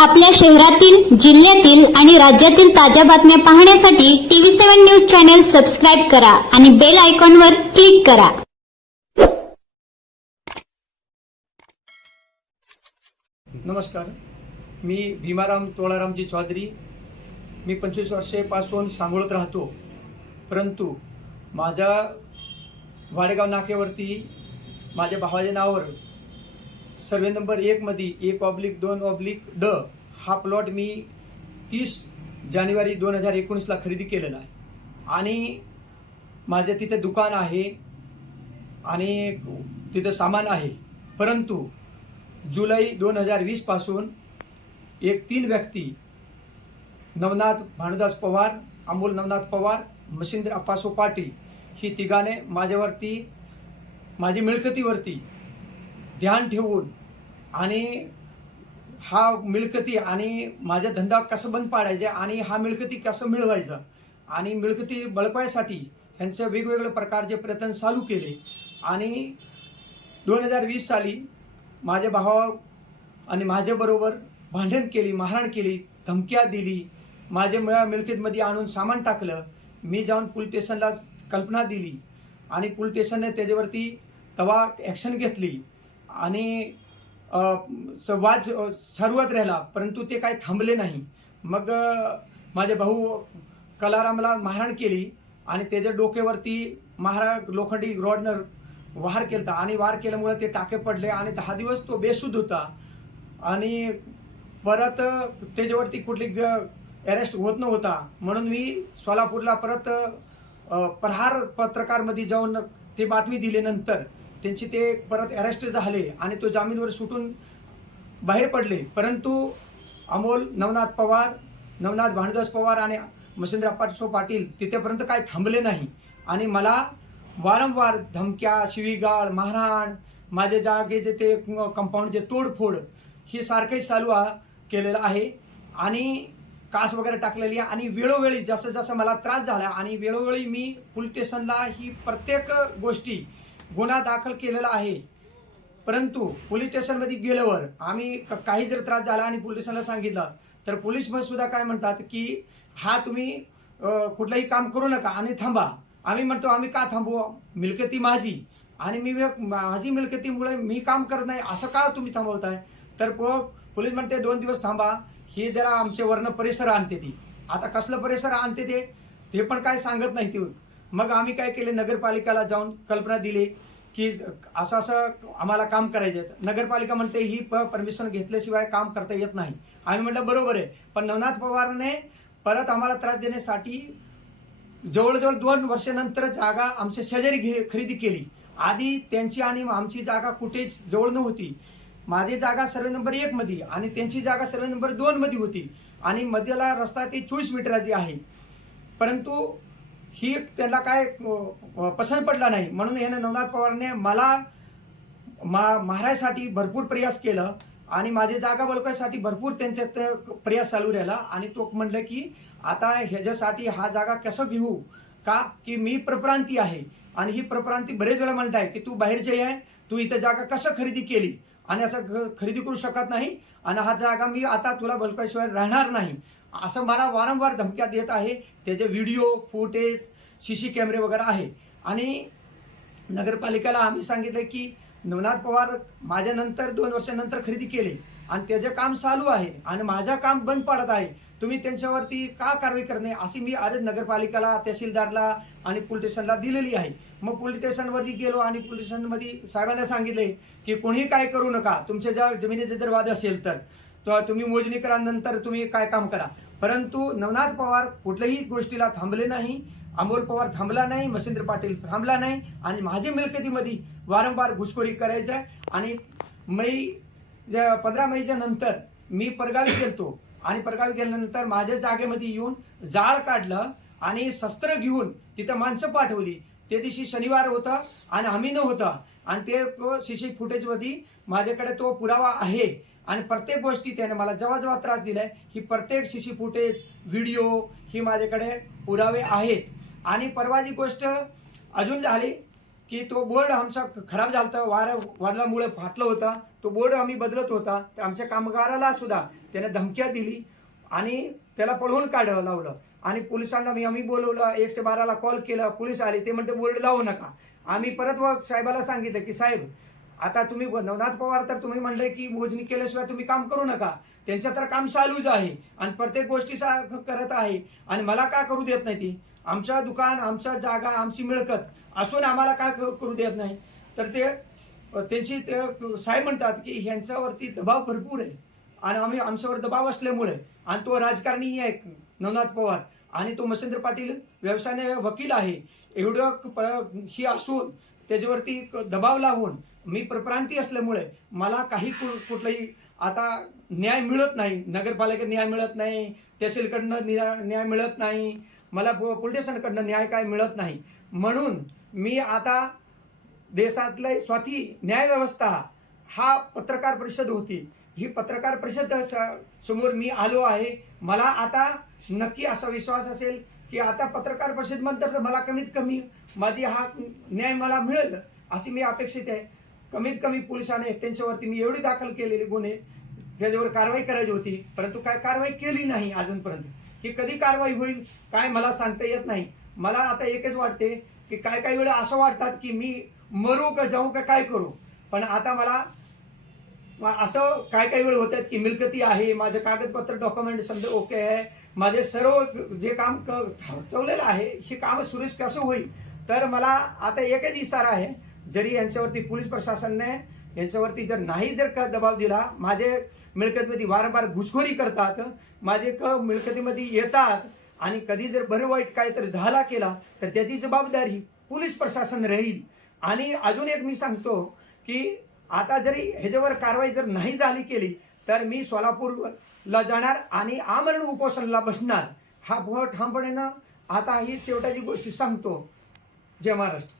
आपल्या शहरातील, जिल्ह्यातील आणि राज्यातील ताज्या बातम्या पाहण्यासाठी TV7 न्यूज चॅनल सबस्क्राइब करा आणि बेल आयकॉनवर क्लिक करा. नमस्कार, मी भीमाराम तोळारामजी चौधरी. मी 25 वर्षापासून सांगोळत राहतो, परंतु माझ्या वाडेगाव नाक्यावरती माझ्या भावाच्या नावावर सर्वे नंबर 1 मध्ये 1/2/ड हा प्लॉट मी 30 जानेवारी 2019 ला खरेदी केलेला आहे आणि माझे तिथे दुकान आहे आणि तिथे सामान आहे. परंतु जुलै 2020 पासून 3 व्यक्ती नवनाथ भानुदास पवार, अमोल नवनाथ पवार, मच्छिंद्र अप्पासो पाटील ही तिघाने माझी मिळकतीवरती ध्यान ठेवून आणि हा मिळकती आणि माझा धंदा कसं बंद पाडायचा आणि हा मिळकती कसं मिळवायचा आणि मिळकती बळकवायसाठी यांचे वेगवेगळे प्रकारचे प्रयत्न चालू केले. आणि 2020 साली माझ्या भावा आणि माझ्याबरोबर भांडण केली, मारहाण केली, धमक्या दिली, माझ्या मिळकतीमध्ये आणून सामान टाकलं. मी जाऊन पोलीस स्टेशनला कल्पना दिली आणि पोलीस स्टेशनने त्याच्यावरती तेव्हा ॲक्शन घेतली आणि वाद सर्वात राहिला, परंतु ते काही थांबले नाही. मग माझे भाऊ कलारामला मारहाण केली आणि त्याच्या डोक्यावरती लोखंडी रॉडनं वार केला आणि वार केल्यामुळे ते टाके पडले आणि 10 दिवस तो बेशुद्ध होता आणि परत त्याच्यावरती कुठली अरेस्ट होत नव्हता. म्हणून मी सोलापूरला परत प्रहार पत्रकारमध्ये जाऊन ते बातमी दिल्यानंतर त्यांची ते परत अरेस्ट झाले आणि तो जामीनवर सुटून बाहेर पडले. परंतु अमोल नवनाथ पवार, नवनाथ भानुदास पवार आणि मच्छिंद्र अप्पासो पाटील तिथेपर्यंत काही थांबले नाही आणि मला वारंवार धमक्या, शिवीगाळ, मारहाण, माझ्या जागेचे ते कंपाऊंडचे तोडफोड हे सारखे चालू केलेलं आहे आणि कास वगैरे टाकलेली आहे. आणि वेळोवेळी जसं जसं मला त्रास झाला आणि वेळोवेळी मी पोलीस स्टेशनला ही प्रत्येक गोष्टी गुन्हा दाखल केलेला आहे. परंतु पोलीस स्टेशनमध्ये गेल्यावर आम्ही काही जर त्रास झाला आणि पोलीस स्टेशनला सांगितलं तर पोलीस सुद्धा काय म्हणतात की हा तुम्ही कुठलंही काम करू नका आणि थांबा. आम्ही म्हणतो आम्ही का थांबू, मिळकती माझी आणि माझी मिळकतीमुळे मी काम करत नाही असं का तुम्ही थांबवताय. तर पोलीस म्हणते 2 दिवस थांबा, हे जरा आमच्या वर्ण परिसर आणते ती. आता कसलं परिसर आणते ते पण काय सांगत नाही ते. मग आम्ही काय केले, नगरपालिकेला जाऊन कल्पना दिली की असं असं आम्हाला काम करायचे. नगरपालिका म्हणते ही परमिशन घेतल्याशिवाय काम करता येत नाही. आम्ही म्हटलं बरोबर आहे, पण नवनाथ पवारने परत आम्हाला त्रास देण्यासाठी जवळजवळ 2 वर्षानंतर जागा आमच्या शेजारी खरेदी केली. आधी त्यांची आणि आमची जागा कुठेच जवळ नव्हती. माझी जागा सर्वे नंबर 1 मध्ये आणि त्यांची जागा सर्वे नंबर 2 मध्ये होती आणि मध्यला रस्ता ते 24 मीटराची आहे. परंतु ही त्यांना काय पसंत पडला नाही, म्हणून याने नवनाथ पवारने मला मारायसाठी भरपूर प्रयास केला आणि माझी जागा बळकायसाठी भरपूर त्यांच्यात प्रयास चालू राहिला. आणि तो म्हणलं की आता ह्याच्यासाठी हा जागा कसं घेऊ का की मी परप्रांती आहे आणि ही परप्रांती बरेच वेळा म्हणताय की तू बाहेरचे आहे, तू इथं जागा कसं खरेदी केली आणि असं खरेदी करू शकत नाही आणि हा जागा मी आता तुला बळकायशिवाय राहणार नाही असं मला वारंवार धमक्या देत आहे. त्याचे व्हिडिओ, फुटेज, CC कॅमेरे वगैरे आहे. आणि नगरपालिकेला आम्ही सांगितलं की नवनाथ पवार माझ्यानंतर 2 वर्षानंतर खरेदी केले आणि त्याचे काम चालू आहे आणि माझं काम बंद पडत आहे, तुम्ही त्यांच्यावरती का कारवाई करणे अशी मी अर्ज नगरपालिकेला, तहसीलदारला आणि पोलीस स्टेशनला दिलेली आहे. मग पोलीस स्टेशनवरती गेलो आणि पोलीस स्टेशनमध्ये साहेबांना सांगितले की कोणीही काय करू नका, तुमच्या ज्या जमिनीचे जर वाद असेल तर तुम्ही मोजणी करा, नंतर तुम्ही काय काम करा. परंतु नवनाथ पवार कुठल्याही गोष्टीला थांबले नाही, अमोल पवार थांबला नाही, मच्छिंद्र पाटील थांबला नाही आणि माझ्या मिळकतीमध्ये वारंवार घुसखोरी करायचं. आणि 15 मेच्या नंतर मी परगावी गेलतो आणि परगावी गेल्यानंतर माझ्या जागेमध्ये येऊन जाळ काढलं आणि शस्त्र घेऊन तिथं माणसं पाठवली. त्या दिवशी शनिवार होता आणि आम्ही नव्हता आणि ते CC फुटेजमध्ये माझ्याकडे तो पुरावा आहे आणि प्रत्येक गोष्टी त्याने मला जेव्हा जेव्हा त्रास दिलाय ही प्रत्येक CC फुटेज, व्हिडिओ ही माझ्याकडे पुरावे आहेत. आणि परवाची गोष्ट अजून झाली की तो बोर्ड आमचा खराब झाला होता, वादळामुळे फाटला होता, तो बोर्ड आम्ही बदलत होता, तर आमच्या कामगाराला सुद्धा त्याने धमक्या दिली आणि त्याला पळवून लावलं आणि पोलिसांना आम्ही बोलवलं, 112ला कॉल केला, पोलीस आले, ते म्हणते बोर्ड लावू नका. आम्ही परत साहेबाला सांगितलं की साहेब आता तुम्ही नवनाथ पवार तर तुम्ही म्हणले की मोजणी केल्याशिवाय तुम्ही काम करू नका, त्यांचं तर काम चालूच आहे आणि प्रत्येक गोष्टी करत आहे आणि मला का करू देत नाही ती, आमचं दुकान, आमच्या जागा, आमची मिळकत असून आम्हाला का करू देत नाही. तर त्यांची साहेब म्हणतात की ह्यांच्यावरती दबाव भरपूर आहे आणि आमच्यावर दबाव असल्यामुळे आणि तो राजकारणी आहे नवनाथ पवार आणि तो मच्छिंद्र पाटील व्यवसायाने वकील आहे, एवढं ही असून त्याच्यावरती दबाव लावून मी परप्रांती असल्यामुळे मला काही कुठलाही आता न्याय मिळत नाही, नगरपालिकेत न्याय मिळत नाही, तहसीलकडनं न्याय मिळत नाही, मला पोलीस स्टेशनकडनं न्याय काय मिळत नाही. म्हणून मी आता देशातले स्वाती न्याय व्यवस्था हा पत्रकार परिषद होती, ही पत्रकार परिषद समोर मी आलो आहे. मला आता नक्की असा विश्वास असेल की आता पत्रकार परिषदेनंतर मला कमीत कमी माझी हा न्याय मला मिळेल अशी मी अपेक्षित आहे. कमीत कमी पोलिसांनी त्यांच्यावरती मी एवढी दाखल केलेले गुन्हे त्याच्यावर कारवाई करायची होती, परंतु काय कारवाई केली नाही अजूनपर्यंत. ही कधी कारवाई होईल काय मला सांगता येत नाही. मला आता एकच वाटते की काही वेळा असं वाटतात की मी मरू का जाऊ का काय करू, पण आता मला असं काही वेळ होत आहेत की मिळकती आहे, माझं कागदपत्र डॉक्युमेंट समजा ओके आहे, माझे सर्व जे काम ठरवलेलं आहे हे काम सुरेश कसं होईल. तर मला आता एकच इशारा आहे, जरी यांच्यावरती पोलीस प्रशासनाने यांच्यावरती जर नाही जर दबाव दिला, माझे मिळकतीमध्ये वारंवार घुसखोरी करतात, माझे मिळकतीमध्ये येतात आणि कधी जर बरं वाईट काय तर झाला केला तर त्याची जबाबदारी पोलीस प्रशासन राहील. आणि अजून एक मी सांगतो की आता जरी ह्याच्यावर कारवाई जर नाही झाली केली तर मी सोलापूरला जाणार आणि आमरण उपोषणाला बसणार. हा ठामपणे आता ही शेवटाची गोष्टी सांगतो. जय महाराष्ट्र.